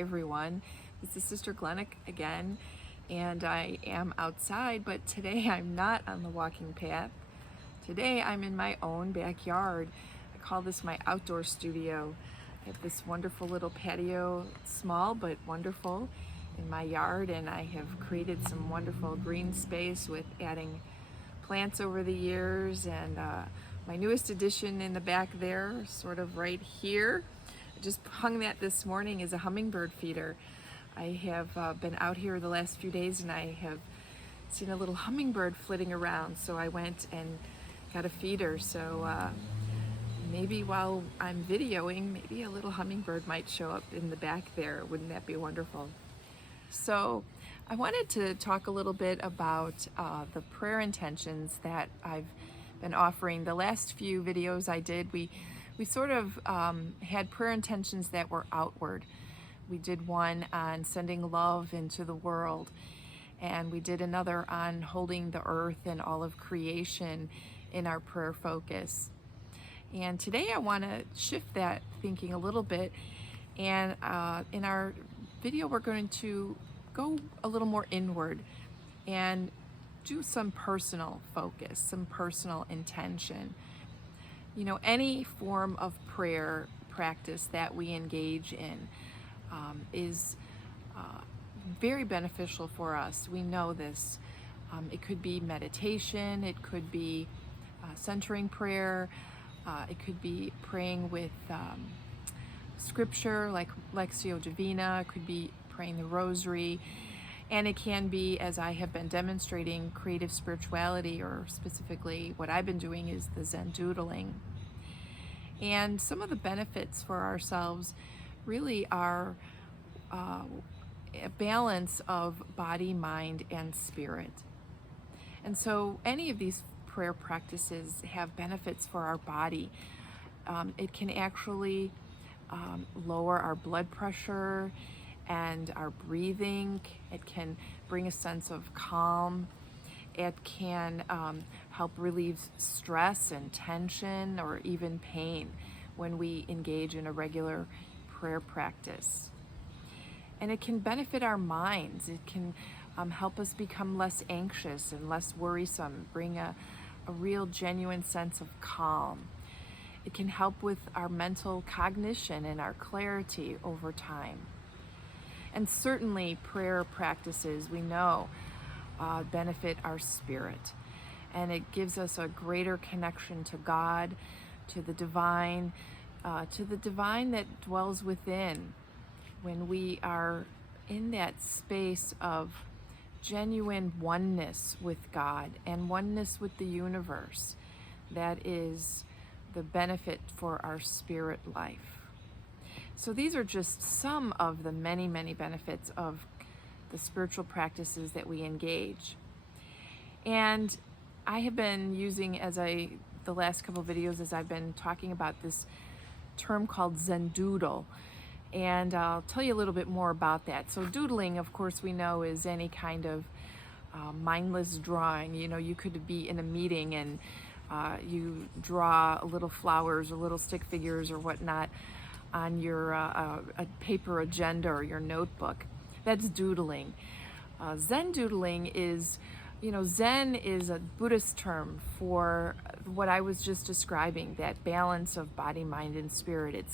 everyone. This is Sister Glennick again, and I am outside, but today I'm not on the walking path. Today I'm in my own backyard. I call this my outdoor studio. I have this wonderful little patio, small but wonderful, in my yard, and I have created some wonderful green space with adding plants over the years, and my newest addition in the back there, sort of right here, I just hung that this morning, is a hummingbird feeder. I have been out here the last few days and I have seen a little hummingbird flitting around, so I went and got a feeder. So maybe while I'm videoing, maybe a little hummingbird might show up in the back there. Wouldn't that be wonderful? So I wanted to talk a little bit about the prayer intentions that I've been offering. The last few videos I did, we sort of had prayer intentions that were outward. We did one on sending love into the world, and we did another on holding the earth and all of creation in our prayer focus. And today I want to shift that thinking a little bit, and in our video we're going to go a little more inward and do some personal focus, some personal intention. You know, any form of prayer practice that we engage in is very beneficial for us. We know this. It could be meditation, it could be centering prayer, it could be praying with scripture like Lectio Divina, it could be praying the rosary, and it can be, as I have been demonstrating, creative spirituality, or specifically what I've been doing is the Zendoodling. And some of the benefits for ourselves really are a balance of body, mind, and spirit. And so any of these prayer practices have benefits for our body. It can actually lower our blood pressure and our breathing. It can bring a sense of calm. It can help relieve stress and tension or even pain when we engage in a regular prayer practice. And it can benefit our minds. It can help us become less anxious and less worrisome, bring a real genuine sense of calm. It can help with our mental cognition and our clarity over time. And certainly prayer practices, we know, benefit our spirit. And it gives us a greater connection to God, to the divine that dwells within. When we are in that space of genuine oneness with God and oneness with the universe, that is the benefit for our spirit life. So these are just some of the many, many benefits of the spiritual practices that we engage. And I have been using, the last couple of videos, as I've been talking about this term called Zendoodle. And I'll tell you a little bit more about that. So doodling, of course, we know is any kind of mindless drawing. You know, you could be in a meeting and you draw little flowers or little stick figures or whatnot on your a paper agenda or your notebook. That's doodling. Zen doodling is, Zen is a Buddhist term for what I was just describing, that balance of body, mind, and spirit.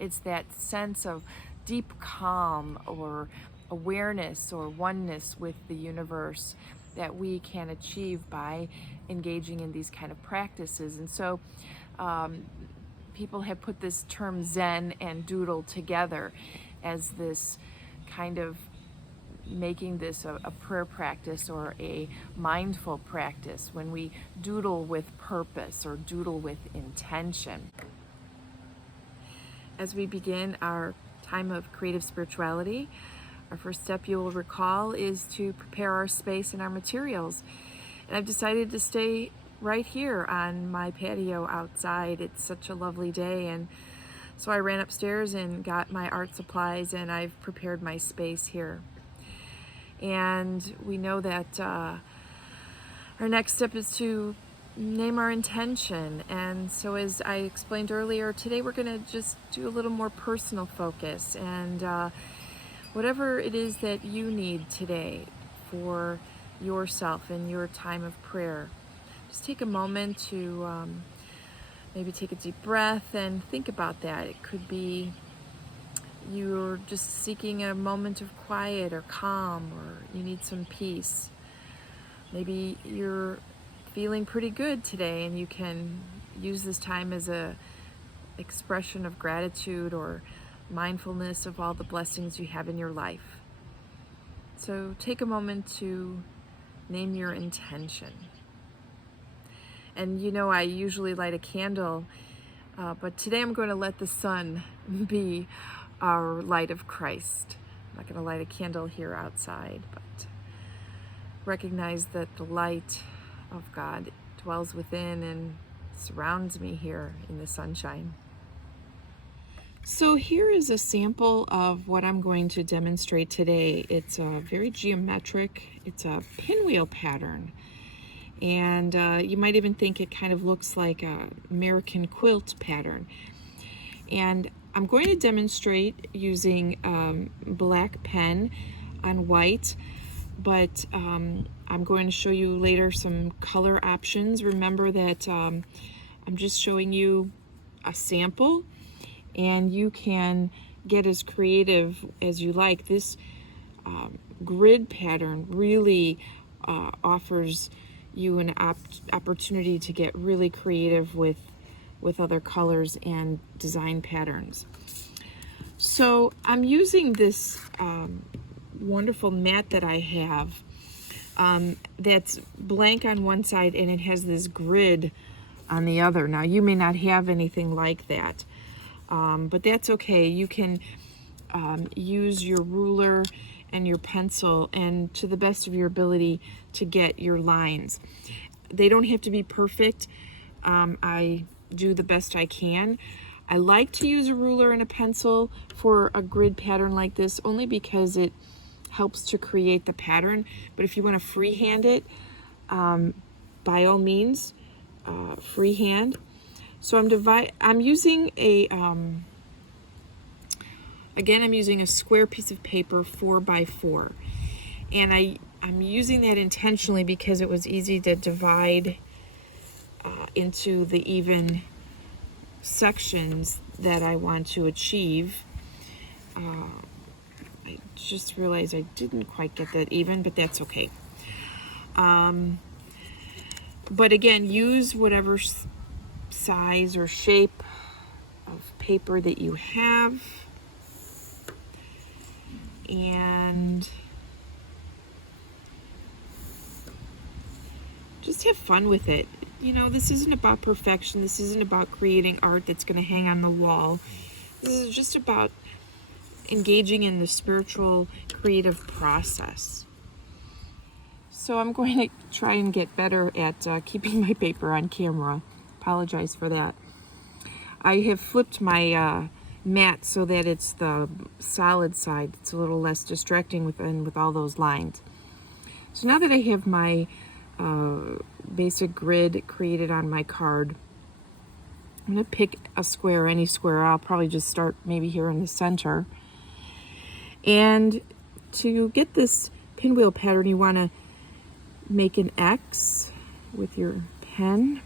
It's that sense of deep calm or awareness or oneness with the universe that we can achieve by engaging in these kind of practices. And so people have put this term Zen and doodle together as this kind of making this a prayer practice or a mindful practice when we doodle with purpose or doodle with intention. As we begin our time of creative spirituality, our first step, you will recall, is to prepare our space and our materials. And I've decided to stay right here on my patio outside. It's such a lovely day, and so I ran upstairs and got my art supplies, and I've prepared my space here. And we know that our next step is to name our intention. And so, as I explained earlier, today we're going to just do a little more personal focus. And whatever it is that you need today for yourself and your time of prayer. Just take a moment to maybe take a deep breath and think about that. It could be you're just seeking a moment of quiet or calm, or you need some peace. Maybe you're feeling pretty good today and you can use this time as a expression of gratitude or mindfulness of all the blessings you have in your life. So take a moment to name your intention. And I usually light a candle, but today I'm going to let the sun be our light of Christ. I'm not going to light a candle here outside, but recognize that the light of God dwells within and surrounds me here in the sunshine. So here is a sample of what I'm going to demonstrate today. It's very geometric. It's a pinwheel pattern. And you might even think it kind of looks like a American quilt pattern. And I'm going to demonstrate using black pen on white, but I'm going to show you later some color options. Remember that I'm just showing you a sample, and you can get as creative as you like. This grid pattern really offers you an opportunity to get really creative with other colors and design patterns. So I'm using this wonderful mat that I have that's blank on one side and it has this grid on the other. Now you may not have anything like that, but that's okay. You can use your ruler and your pencil and to the best of your ability to get your lines. They don't have to be perfect. I do the best I can. I like to use a ruler and a pencil for a grid pattern like this only because it helps to create the pattern. But if you want to freehand it, by all means, freehand. So I'm using a again, I'm using a square piece of paper 4x4, and I'm using that intentionally because it was easy to divide into the even sections that I want to achieve. I just realized I didn't quite get that even, but that's okay. But again, use whatever size or shape of paper that you have, and just have fun with it. This isn't about perfection. This isn't about creating art that's going to hang on the wall. This is just about engaging in the spiritual creative process. So I'm going to try and get better at keeping my paper on camera. Apologize for that. I have flipped my mat so that it's the solid side. It's a little less distracting with all those lines. So now that I have my basic grid created on my card, I'm going to pick a square, any square. I'll probably just start maybe here in the center. And to get this pinwheel pattern, you want to make an X with your pen.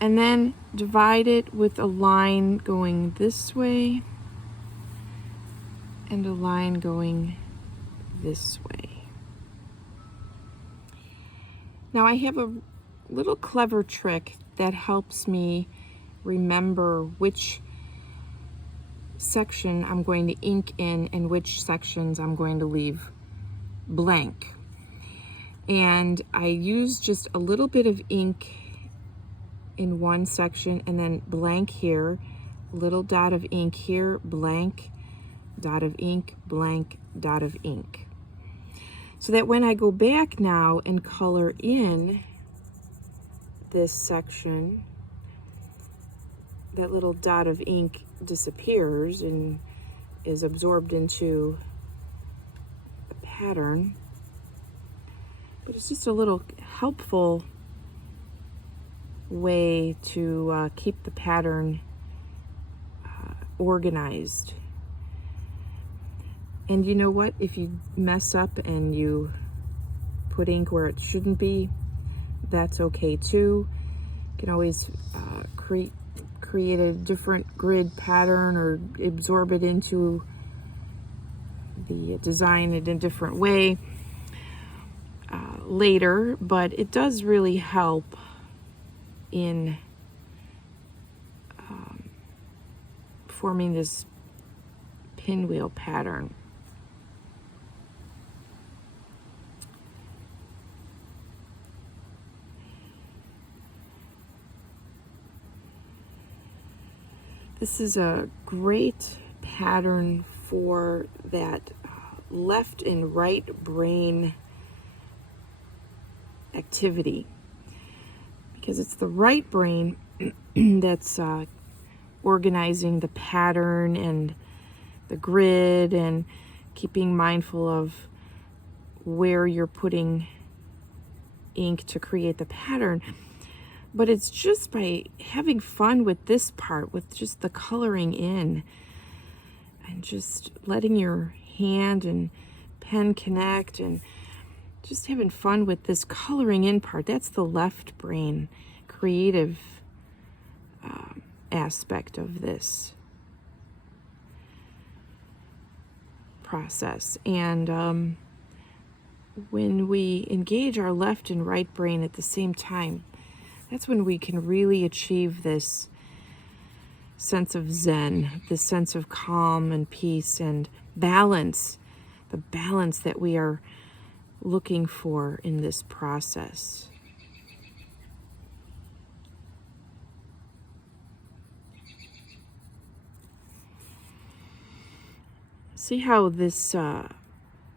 And then divide it with a line going this way and a line going this way. Now I have a little clever trick that helps me remember which section I'm going to ink in and which sections I'm going to leave blank. And I use just a little bit of ink in one section and then blank here, little dot of ink here, blank, dot of ink, blank, dot of ink. So that when I go back now and color in this section, that little dot of ink disappears and is absorbed into the pattern. But it's just a little helpful way to keep the pattern organized. And you know what? If you mess up and you put ink where it shouldn't be, that's okay too. You can always create a different grid pattern or absorb it into the design in a different way later, but it does really help in forming this pinwheel pattern. This is a great pattern for that left and right brain activity, because it's the right brain that's organizing the pattern and the grid and keeping mindful of where you're putting ink to create the pattern. But it's just by having fun with this part, with just the coloring in and just letting your hand and pen connect and just having fun with this coloring in part. That's the left brain creative aspect of this process. And when we engage our left and right brain at the same time, that's when we can really achieve this sense of Zen, this sense of calm and peace and balance, the balance that we are looking for in this process. See how this,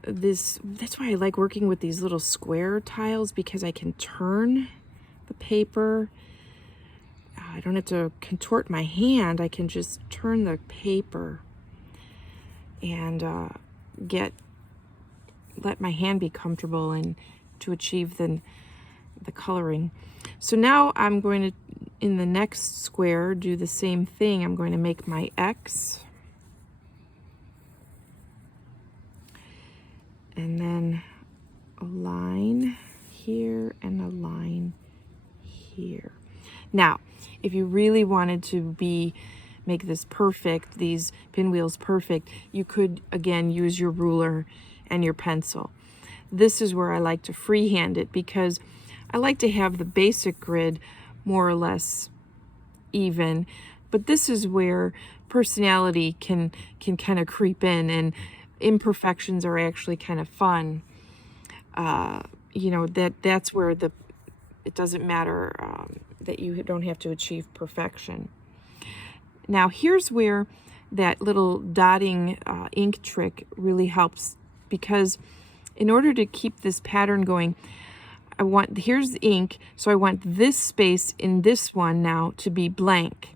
that's why I like working with these little square tiles, because I can turn the paper. I don't have to contort my hand. I can just turn the paper and let my hand be comfortable and to achieve the coloring. So now I'm going to, in the next square, do the same thing. I'm going to make my X. And then a line here and a line here. Now, if you really wanted to make this perfect, these pinwheels perfect, you could again use your ruler and your pencil. This is where I like to freehand it, because I like to have the basic grid more or less even, but this is where personality can kind of creep in, and imperfections are actually kind of fun. That's where it doesn't matter that you don't have to achieve perfection. Now here's where that little dotting ink trick really helps, because in order to keep this pattern going, here's the ink, so I want this space in this one now to be blank.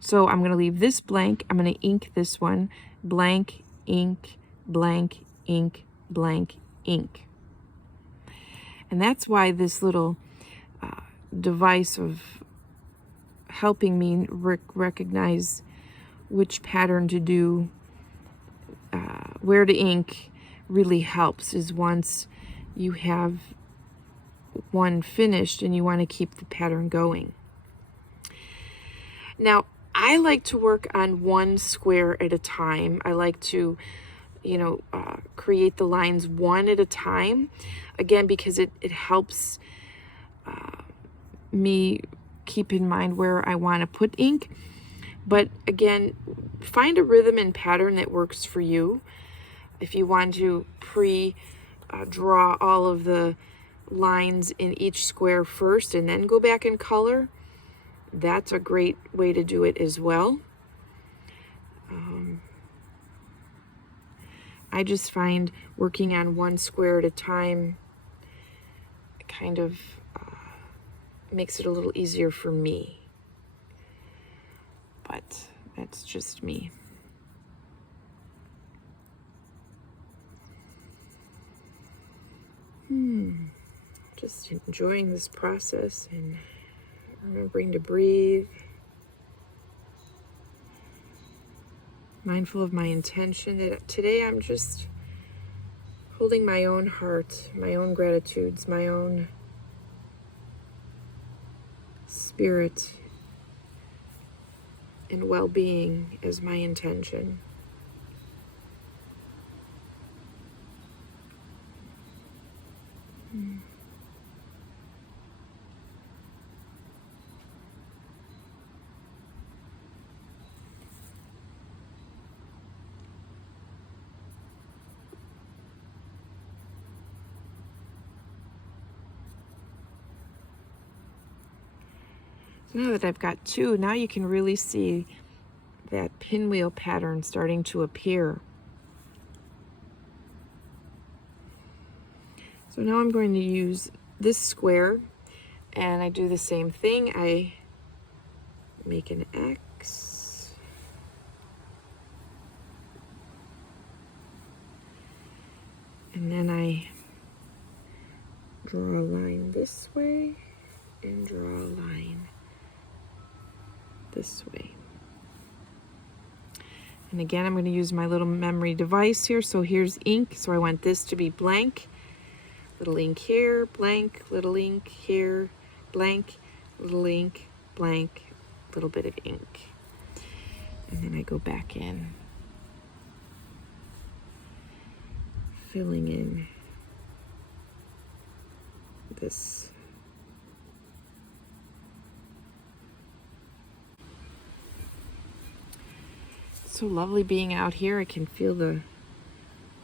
So I'm going to leave this blank. I'm going to ink this one, blank, ink, blank, ink, blank, ink. And that's why this little device of helping me recognize which pattern to do, where to ink, really helps, is once you have one finished and you want to keep the pattern going. Now, I like to work on one square at a time. I like to, create the lines one at a time, again, because it helps me keep in mind where I want to put ink. But again, find a rhythm and pattern that works for you. If you want to draw all of the lines in each square first and then go back and color, that's a great way to do it as well. I just find working on one square at a time kind of makes it a little easier for me. But that's just me. Just enjoying this process and remembering to breathe. Mindful of my intention that today I'm just holding my own heart, my own gratitudes, my own spirit and well-being as my intention. Now that I've got two, now you can really see that pinwheel pattern starting to appear. So now I'm going to use this square, and I do the same thing. I make an X, and then I draw a line this way and draw a line this way. And again, I'm going to use my little memory device here. So here's ink. So I want this to be blank. Little ink here, blank, little ink here, blank, little ink, blank, little bit of ink. And then I go back in, filling in this. It's so lovely being out here. I can feel the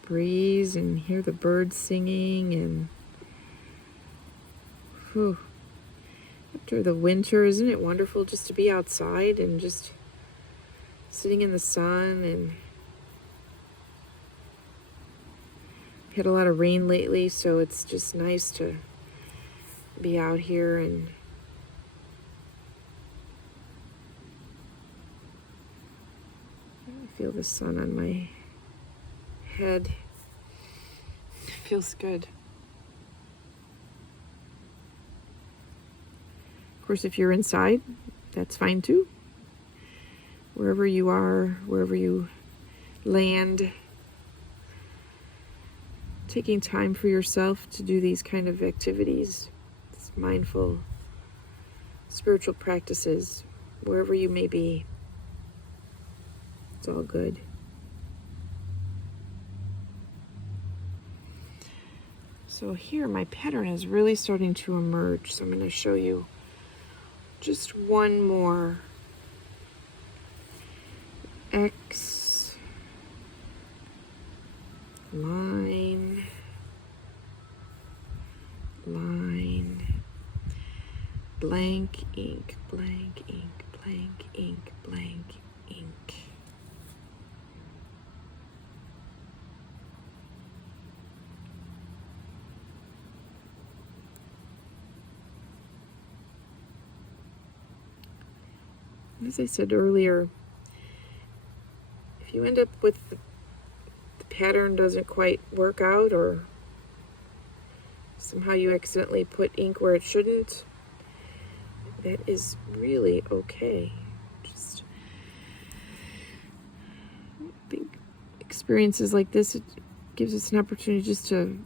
breeze and hear the birds singing, and whew, after the winter, isn't it wonderful just to be outside and just sitting in the sun? And we had a lot of rain lately, so it's just nice to be out here and feel the sun on my head. It feels good. Of course, if you're inside, that's fine too. Wherever you are, wherever you land, taking time for yourself to do these kind of activities, these mindful spiritual practices, wherever you may be, it's all good. So here my pattern is really starting to emerge. So I'm going to show you just one more X, line, line, blank ink, blank ink, blank ink, blank ink. As I said earlier, if you end up with the pattern doesn't quite work out, or somehow you accidentally put ink where it shouldn't, that is really okay. Just, I think experiences like this, it gives us an opportunity just to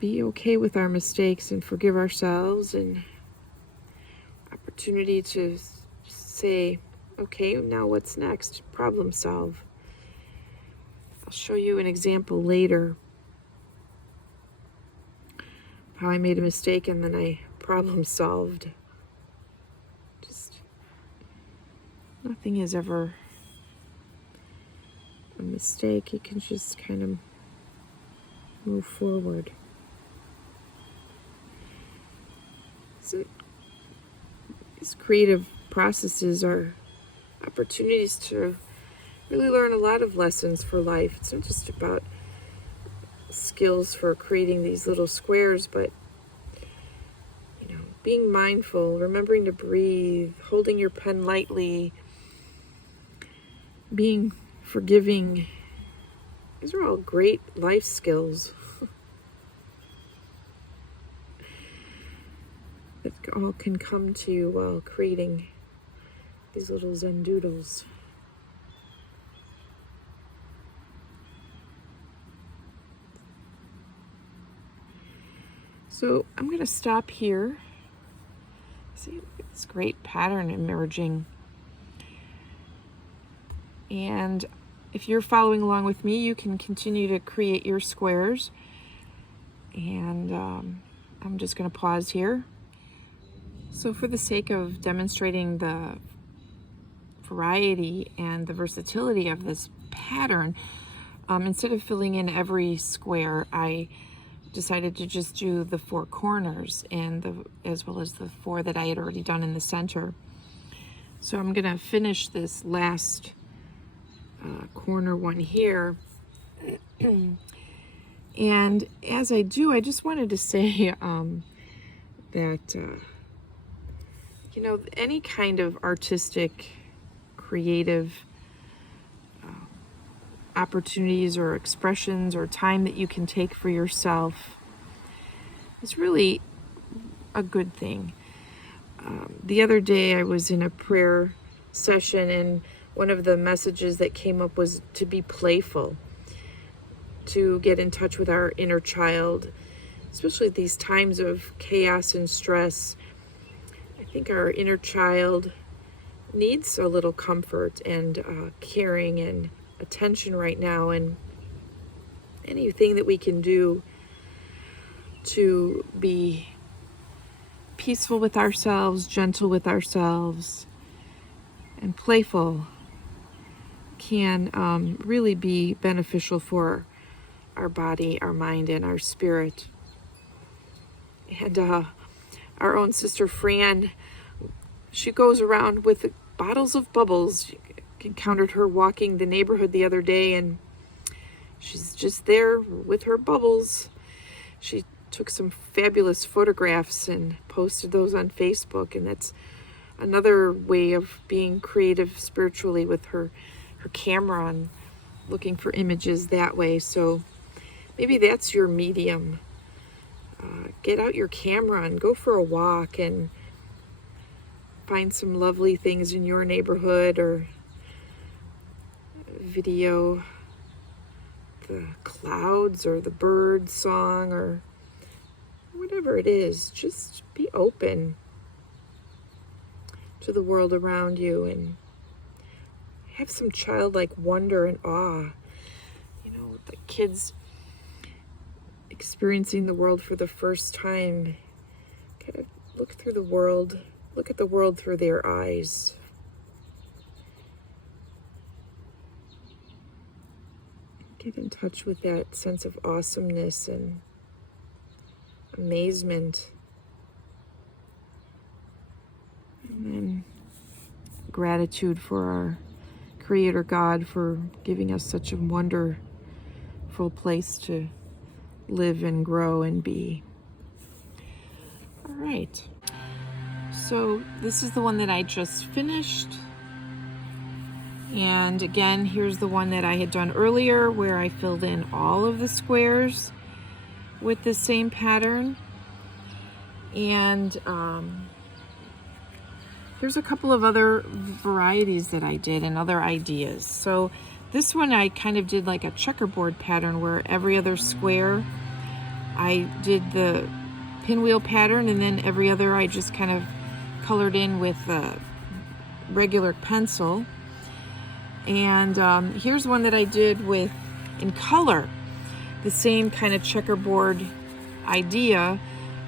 be okay with our mistakes and forgive ourselves, and opportunity to say, okay, now what's next? Problem solve. I'll show you an example later how I made a mistake and then I problem solved. Just nothing is ever a mistake. You can just kind of move forward. So these creative processes are opportunities to really learn a lot of lessons for life. It's not just about skills for creating these little squares, but being mindful, remembering to breathe, holding your pen lightly, being forgiving. These are all great life skills that all can come to you while creating these little Zendoodles. So I'm going to stop here. See this great pattern emerging. And if you're following along with me, you can continue to create your squares. And I'm just going to pause here. So for the sake of demonstrating the variety and the versatility of this pattern, instead of filling in every square, I decided to just do the 4 corners and as well as the 4 that I had already done in the center. So I'm going to finish this last corner one here. And as I do, I just wanted to say that you know, any kind of artistic, creative opportunities or expressions or time that you can take for yourself is really a good thing. The other day I was in a prayer session, and one of the messages that came up was to be playful, to get in touch with our inner child, especially at these times of chaos and stress. I think our inner child needs a little comfort and caring and attention right now, and anything that we can do to be peaceful with ourselves, gentle with ourselves, and playful can really be beneficial for our body, our mind, and our spirit. And our own sister Fran, she goes around with bottles of bubbles. Encountered her walking the neighborhood the other day, and she's just there with her bubbles. She took some fabulous photographs and posted those on Facebook, and that's another way of being creative spiritually with her camera and looking for images that way. So maybe that's your medium. Get out your camera and go for a walk and find some lovely things in your neighborhood, or video the clouds or the bird song or whatever it is. Just be open to the world around you and have some childlike wonder and awe. You know, the kids experiencing the world for the first time, kind of look at the world through their eyes. Get in touch with that sense of awesomeness and amazement. And then gratitude for our Creator God for giving us such a wonderful place to live and grow and be. All right. So this is the one that I just finished. And again, here's the one that I had done earlier where I filled in all of the squares with the same pattern. And there's a couple of other varieties that I did and other ideas. So this one I kind of did like a checkerboard pattern where every other square I did the pinwheel pattern, and then every other I just kind of colored in with a regular pencil. And here's one that I did with in color, the same kind of checkerboard idea,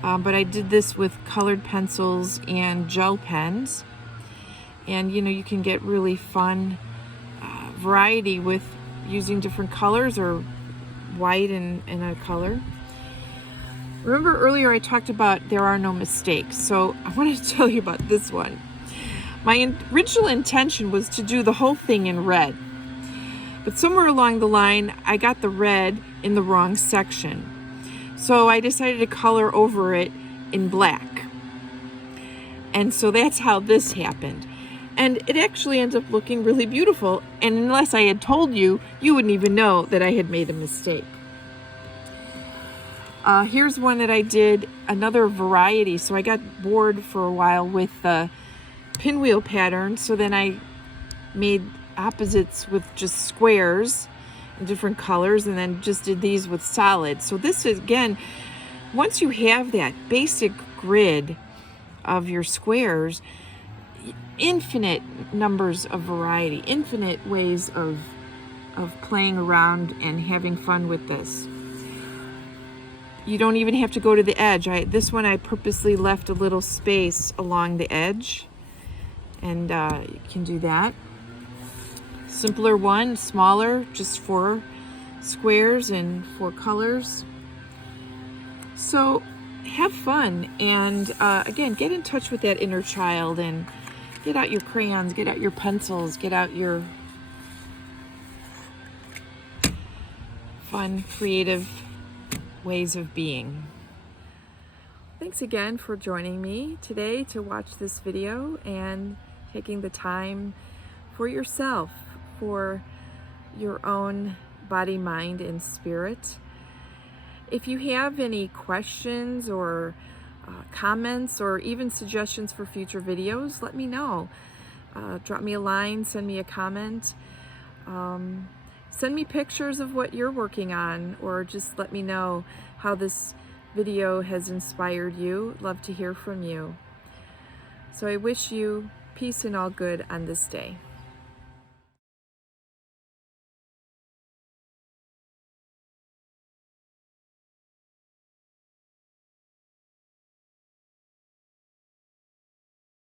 but I did this with colored pencils and gel pens. And you know, you can get really fun variety with using different colors or white and a color. Remember earlier I talked about there are no mistakes, so I wanted to tell you about this one. My original intention was to do the whole thing in red, but somewhere along the line I got the red in the wrong section. So I decided to color over it in black. And so that's how this happened. And it actually ends up looking really beautiful, and unless I had told you, you wouldn't even know that I had made a mistake. Here's one that I did, another variety. So I got bored for a while with the pinwheel pattern, so then I made opposites with just squares in different colors, and then just did these with solid. So this is, again, once you have that basic grid of your squares, infinite numbers of variety, infinite ways of playing around and having fun with this. You don't even have to go to the edge. This one I purposely left a little space along the edge, and you can do that. Simpler one, smaller, just 4 squares and 4 colors. So have fun, and again, get in touch with that inner child, and get out your crayons, get out your pencils, get out your fun, creative ways of being. Thanks again for joining me today to watch this video and taking the time for yourself, for your own body, mind, and spirit. If you have any questions or comments or even suggestions for future videos, let me know. Drop me a line, send me a comment. Send me pictures of what you're working on, or just let me know how this video has inspired you. Love to hear from you. So I wish you peace and all good on this day.